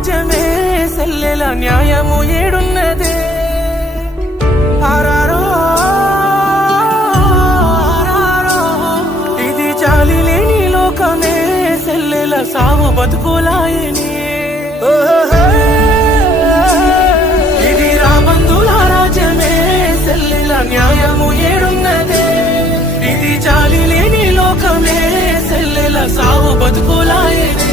రాజ్యమే సెల్లెల న్యాయము ఏడున్నదే ఆరారో ఆరారో ఇది జాలి లేని లోకమే సెల్లెల సావు బతుకులాయని ఇది రాబందుల రాజ్యమే సెల్లెల న్యాయము ఏడున్నదే ఇది జాలి లేని లోకమే సెల్లెల సావు బతుకులాయని